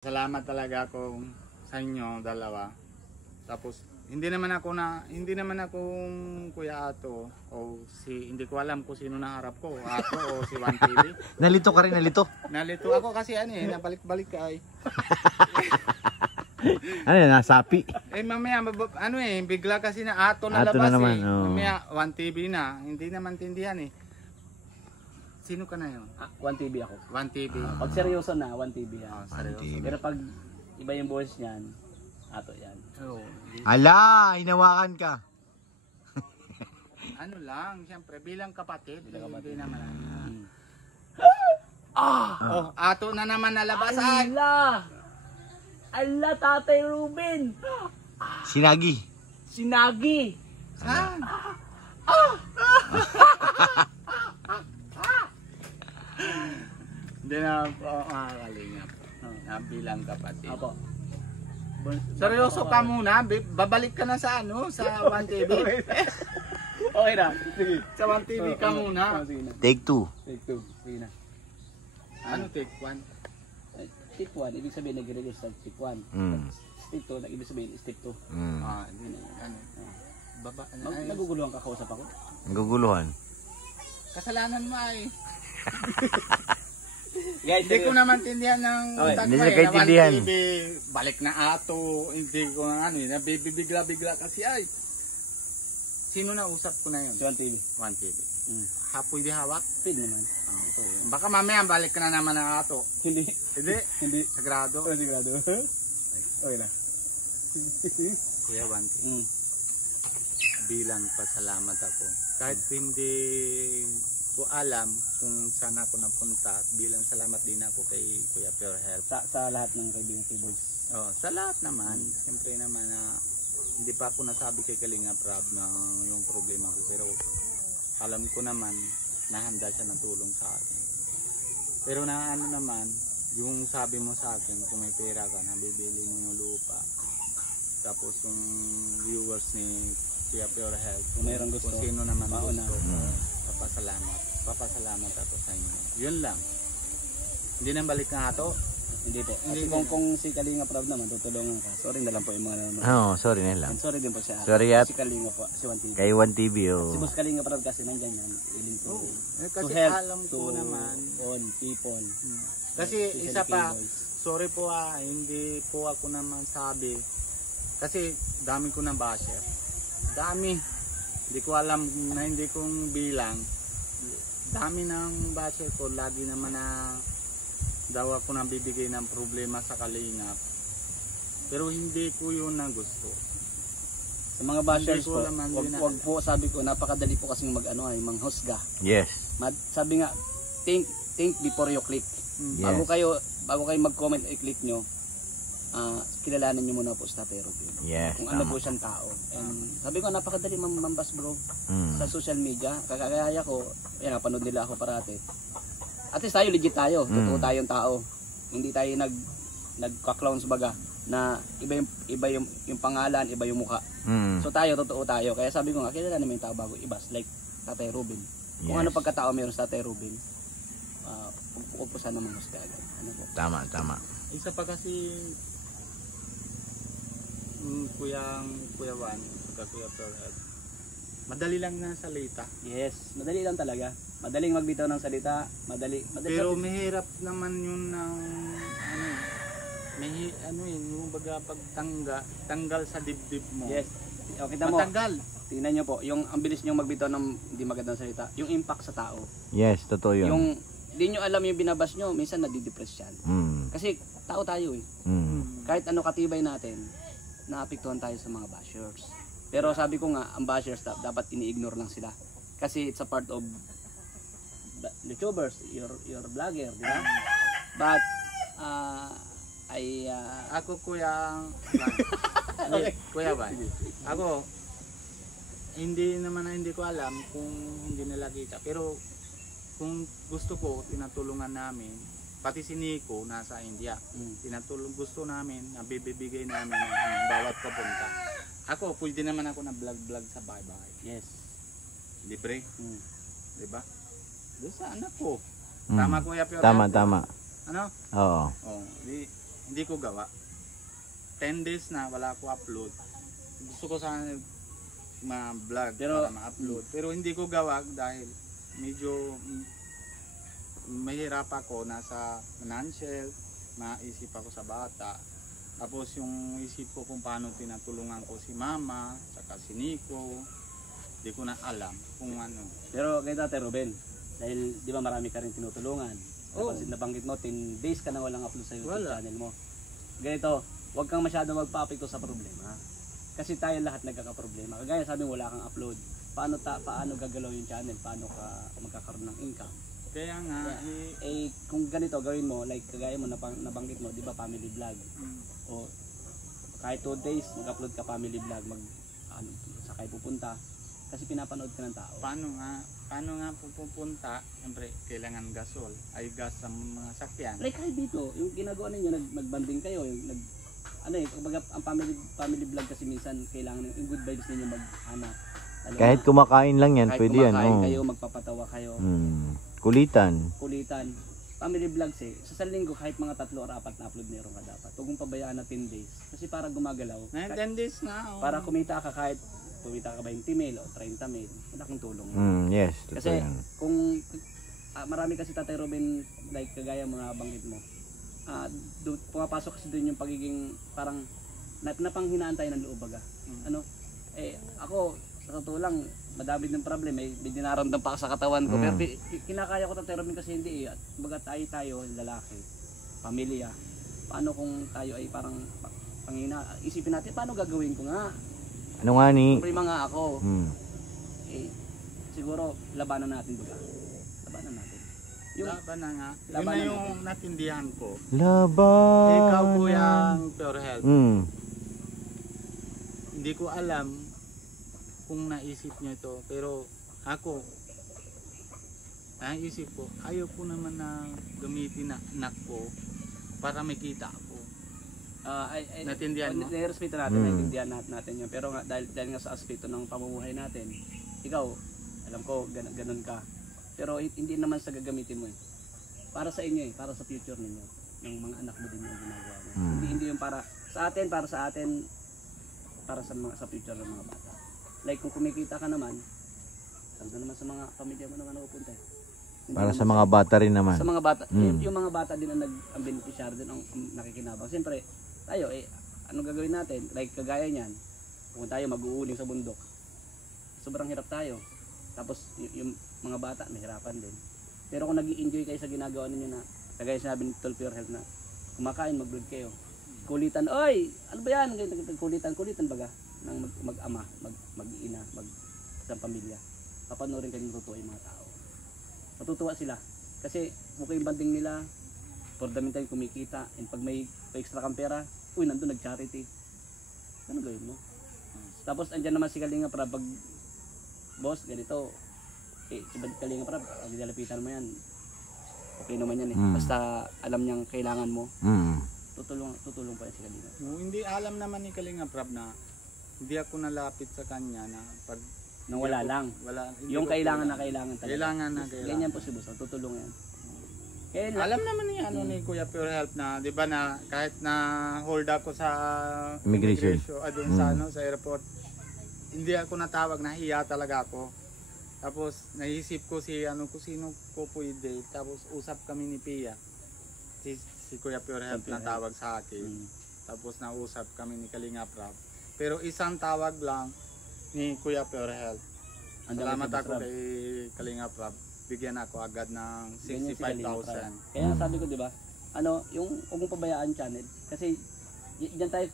Salamat talaga ako sa inyo dalawa. Tapos hindi naman ako Kuya Ato o hindi ko alam kung sino naharap ko, Ato o si One TV. Nalito ka rin, nalito. Nalito ako kasi nabalik-balik ka ay. Ano yan, nasapi. Mamaya bigla kasi na Ato na Ato labas na naman, oh. Mamaya One TV na, hindi naman tindihan eh. Sino ka na yun? One TV ako. One TV. Pag seryoso na, One TV yan. Seryoso. TV. Pero pag iba yung boses niyan, Ato yan. Oh, Ala, hinawakan ka. ano lang, siyempre bilang kapatid, hindi naman. Oh, Ato na naman nalabas ay. Ala, Tatay Ruben! Sinagi. Sinagi! Saan? Hindi na po makakalingap. Bilang kapatid. Apo. Seryoso ka muna, babalik ka na sa sa One TV. Okay na. Sige. Sa One TV ka muna. Sige na. Take 2. Take 2. Sige na. Ano take one? Step 1, ibig sabihin nag-release sa step 1. Step 2, ibig sabihin step 2. Naguguluhan ka kausap ako? Naguguluhan. Kasalanan mo ay. Guys, Hindi ko naman tindihan ng utak Hindi mo na kayo na One tindihan. TV, balik na Ato, hindi ko nabibigla-bigla kasi ay. Sino na usap ko na yun? Si One TV. One TV. Pwede hawak? Pwede naman. Baka mamaya balik ka na naman ng Ato. Hindi. Hindi? Hindi. Sagrado? Sigurado. Okay na. Kuya One TV. Bilang pasalamat ako. Kahit hindi ko alam kung saan ako napunta, bilang salamat din ako kay Kuya Pure Health. Sa lahat ng kaibigan kay Boys. Sa lahat naman, siyempre naman na hindi pa ako nasabi kay Kalinga Prab na yung problema ko, pero alam ko naman na handa siya ng tulong sa akin. Pero na naman, yung sabi mo sa akin, kung may pera ka, nabibili mo yung lupa. Tapos yung viewers ni Kuya Pure Health, kung mayroong gusto, kung sino naman mauna. Gusto, papasalamat ako sa inyo. Yun lang. Hindi nang balik na Ato. Hindi po. Kasi kung si Kalinga Prab naman, tutulungan ka. Sorry na lang po yung mga nanonood. Sorry na lang. And sorry din po siya. Sorry at Si Kalinga po, si One TV. kay One TV, Si Boss Kalinga Prab kasi nandyan yan. Willing to, Kasi help, alam ko naman. on people. Kasi Especially isa pa, kay Boys. sorry po hindi po ako naman sabi. Kasi dami ko na basher. Dami. Hindi ko alam na hindi kong bilang. Dami ng basher ko. Lagi naman na daw ako nang bibigay ng problema sa Kalingap. Pero hindi ko yun na gusto. Sa mga bashers Hindi ko po, naman wag po sabi ko, napakadali po kasing manghusga. Yes. Sabi nga, think before you click. Yes. Bago kayo mag-comment i-click nyo, kilalanin nyo muna po sa Tatay Ruben. Yes. Kung ano po siyang tao. And sabi ko, napakadali mambas bro. Sa social media, kakagaya ko, yan, napanood nila ako parati. At least tayo, legit tayo. Totoo tayong tao. Hindi tayo nagka-clowns baga na iba yung pangalan, iba yung mukha. So tayo, totoo tayo. Kaya sabi ko nga, kilalanin mo yung tao bago ibas. Like Tatay Ruben. Kung ano pagkatao meron sa Tatay Ruben, huwag po sana manghusga agad. Ano po? Tama. Isa pa kasi Kuya Juan, Kuya Pure Health. Madali lang na salita. Yes, madali lang talaga. Madaling magbitaw ng salita, madali. Pero mahirap naman yun ng yung baga pagtanggal sa dibdib mo. Yes. O, kita mo. Matagal. Tingnan nyo po, yung ang bilis nyo magbitaw ng hindi magandang salita, yung impact sa tao. Yes, totoo yun. Yung hindi nyo alam yung binabas nyo, minsan nadidepress yan. Kasi tao tayo eh. Kahit ano katibay natin, naapektuhan tayo sa mga bashers. Pero sabi ko nga, ang bashers dapat ini-ignore lang sila. Kasi it's a part of YouTubers, your vlogger, di ba? But, Ako Kuya Kuya Juan. Ako hindi ko alam kung hindi nila kita. Pero kung gusto ko, tinatulungan namin. Pati si Nico nasa India. Gusto namin, nabibigay namin ng bawat papunta. Ako, pwede naman ako na vlog sa bahay-bahay. yes. Libre. Diba? Doon sa anak ko. Tama Kuya Pure. Tama. Ano? Oo. Oh, hindi ko gawa. 10 days na wala ko upload. Gusto ko sana ma-vlog Pero- para ma-upload. Pero hindi ko gawa dahil medyo mahirap ako, nasa financial, maisip ako sa bata. Tapos yung isip ko kung paano tinatulungan ko si mama, saka si Nico, hindi ko na alam kung ano. Pero kay Tate Ruben, dahil di ba marami ka rin tinutulungan. Oo. Nabanggit mo, 10 days ka na walang upload sa YouTube Wala. channel mo. Ganito, huwag kang masyado magpa-apekto sa problema. Kasi tayo lahat nagkakaproblema. Kagaya sabi mo, wala kang upload. Paano gagalaw yung channel? Paano ka magkakaroon ng income? Kaya nga, Kung ganito gawin mo, like kagaya mo nabanggit mo, di ba, family vlog. O kahit 2 days, mag-upload ka family vlog, sakay pupunta. Kasi pinapanood ka ng tao. paano nga pupunta, siyempre kailangan gasol, ay gas sa mga sakyan. Like kahit dito, yung ginagawa ninyo, nagbanding kayo, yung kumbaga ang family vlog kasi minsan kailangan yung good vibes ninyo maghanap. Kahit kumakain lang yan, kahit pwede yan. kumakain Oh. kayo, magpapatawa kayo, Kulitan. kulitan. Family vlogs sa linggo kahit mga 3 or 4 na upload meron ka dapat. Huwag mong pabayaan na 10 days. Kasi para gumagalaw. 10 days na. Para kumita ka kahit kumita ka 20 mil o 30 mil, malaking tulong. Yes, totoo Kasi yan. kung marami kasi Tatay Ruben, like kagaya mga banggit mo, pumapasok kasi doon yung pagiging parang napanghinaan tayo ng loob baga. Ako sa totoo lang, madami ng problem, may dinaramdam pa sa katawan ko, pero kinakaya ko Tatay Ruben kasi hindi at baga tayo lalaki, pamilya. Paano kung tayo ay parang panghina, isipin natin paano gagawin ko nga. Ano nga ni? Problema nga ako. Siguro labanan natin baga. Labanan natin. Laban na nga. Yun na Labanan yung natindihan ko. Laban. Ikaw kuyang Pure Health. Hindi ko alam kung naisip niyo ito. Pero ako, naisip ko, ayaw ko naman na gamitin na anak ko para may kita ako. Natindihan mo? Nirespeto natin, naintindihan natin yun. Pero nga, dahil nga sa aspeto ng pamumuhay natin, ikaw, alam ko, ganun ka. Pero hindi naman sa gagamitin mo eh. Para sa inyo eh, para sa future ninyo. Ng mga anak mo din yung ginagawa mo. Hindi yung para sa atin, para sa future ng mga bata. Like kung kumikita ka naman, saan naman sa mga pamilya mo naman napupunta eh. Para sa mga bata rin naman. Sa mga bata, yung mga bata din ang beneficiary din ang nakikinabang. Siyempre, tayo anong gagawin natin? Like kagaya niyan, kung tayo mag-uuling sa bundok, sobrang hirap tayo. Tapos yung mga bata, mahirapan din. Pero kung nag-i-enjoy kayo sa ginagawa ninyo na, kagaya sinabi ni Tol Pure Health na, kumakain, mag-vlog kayo. Kulitan, oy, ano ba yan? Kulitan baga, ng mag-ama, mag-ina, isang pamilya. Papanoorin kayo ng totoo yung mga tao. Matutuwa sila. Kasi mukha yung banding nila, for the meantime kumikita, and pag may extra kang pera, uy, nandun nag-charity. Ano gawin mo? Tapos andyan naman si Kalinga Prab, pag boss, ganito, si Kalinga Prab, pag nilalapitan mo yan, okay naman yan eh. Basta alam niyang kailangan mo, tutulong pa yan si Kalinga. Hindi alam naman ni Kalinga Prab na hindi ako nalapit sa kanya na pag Nang wala lang. hindi Yung ko kailangan na kailangan talaga. Kailangan. Ganyan po si boss, tutulong yan. Kaya Alam naman ni ni Kuya Pure Health na 'di ba na kahit na hold ako sa Immigration. doon sa sa airport, hindi ako natawag, nahiya talaga ako. Tapos naisip ko sino ko pwede. Tapos usap kami ni Pia. Si Kuya Pure Health na tawag sa akin. Tapos nausap kami ni Kalinga Prab. Pero isang tawag lang ni Kuya Pure Health. Salamat ako kay Kalinga Prab. Bigyan ako agad ng 65,000. Kaya sabi ko, 'di ba? Yung huwag mong pabayaan channel kasi diyan tayo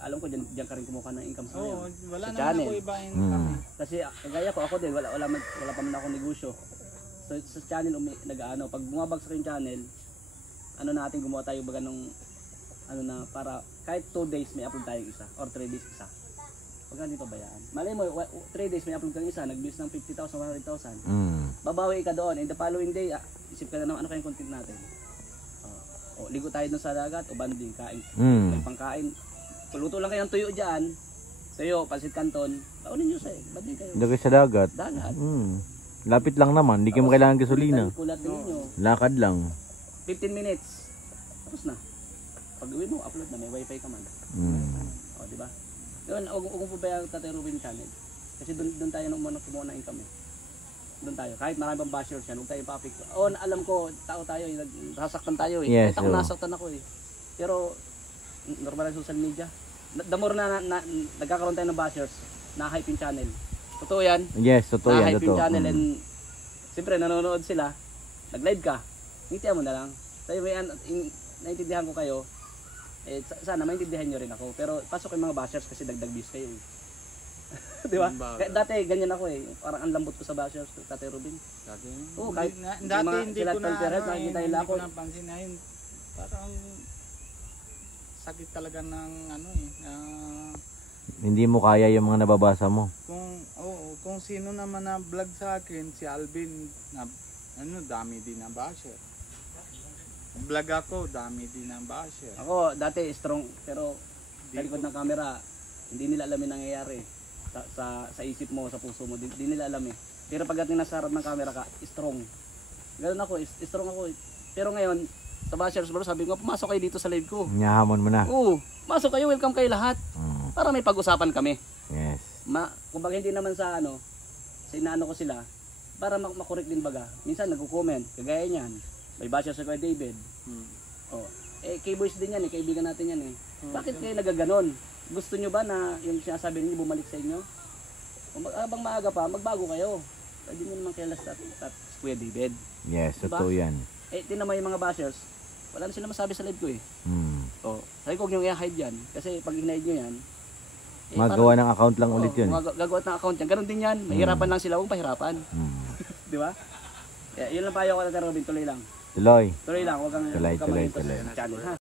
alam ko diyan ka rin kumuha ng income sa ngayon. Wala Sa naman channel. ako ibahin kami. Kasi kagaya ko ako din wala pa man ako negosyo. So sa channel pag bumabagsak yung channel, natin gumawa tayo baga nung na para kahit 2 days may upload tayong isa or 3 days isa. Pag hindi pabayaan. Malay mo 3 days may upload kang isa, nag-views ng 50,000, 100,000. Babawi ka doon, and the following day isip ka na naman ano kayong content natin. Ligo tayo dun sa dagat o banding, kain. May pangkain. Luto lang kayo ng tuyo diyan. Tuyo, pansit canton. Kaunin niyo sa banding kayo. Dagay sa dagat. Lapit lang naman, hindi kayo kailangan gasolina. Kulat din niyo. Lakad lang. 15 minutes. Tapos na. pag uwi mo, upload na, may wifi ka man. Mm. O, di ba? Yun, huwag mo po ba yung Tatay Ruben channel? Kasi doon tayo nung kumuha ng income eh. Doon tayo. Kahit marami pang bashers yan, huwag tayong pa-affect. Oo, alam ko, tao tayo, nasaktan tayo eh. Yes, Kahit ako oo. nasaktan ako eh. Pero, normal ang social media. The more na nagkakaroon tayo ng bashers, na-hype yung channel. Totoo yan. Yes, totoo yan, Na-hype yung totoo. channel Mm. and siyempre nanonood sila, nag-live ka, ngitian mo na lang. Tayo may naintindihan ko kayo, sana maintindihan nyo rin ako. Pero pasok yung mga bashers kasi dagdag views kayo eh. Di ba? Kaya dati ganyan ako eh, parang ang lambot ko sa bashers, Tatay Ruben. Dati, Oo, kahit dati mga hindi sila ko na, Tolteres, ano, nakikita hindi nila ko ako. napansin na yun. Parang sakit talaga ng ano eh, Hindi mo kaya yung mga nababasa mo. kung sino naman na vlog sa akin, si Alvin, na, dami din na basher. Vlog ako, dami din ang basher. Ako dati strong, pero sa likod ng camera, hindi nila alam yung nangyayari. Sa isip mo, sa puso mo, hindi nila alam eh. Pero pagdating nasa harap ng camera ka, strong. Ganun ako, strong ako eh. Pero ngayon, sa bashers bro, sabi ko, pumasok kayo dito sa live ko. Nyahamon mo na. Oo, masok kayo, welcome kayo lahat. Mm. Para may pag-usapan kami. Yes. Kumbaga hindi naman sa inaano ko sila, para makorek din baga. Minsan nagko-comment, kagaya niyan. May bashers sa Kuya David. Oh, K-Boys din yan eh, kaibigan natin yan eh. Bakit kayo nagaganon? Gusto nyo ba na yung sinasabi ninyo bumalik sa inyo? Habang maaga pa, magbago kayo. Pwede nyo naman kailas Kuya David. Yes, Diba? totoo yan. Tinamay yung mga bashers, wala na sila masabi sa live ko eh. Mm. Oh, sabi ko huwag nyo i-hide yan. Kasi pag i-hide nyo yan, Magawa ng account lang ulit yun. Gagawa ng account yan. Ganun din yan. Mahirapan lang sila, huwag pahirapan. Mm. Di ba? Yun lang payo ko na Robin, tuloy lang. Tuloy. Tuloy lang, huwag kang Tuloy, huwag kang tuloy, mahinto sa tuloy. channel ha.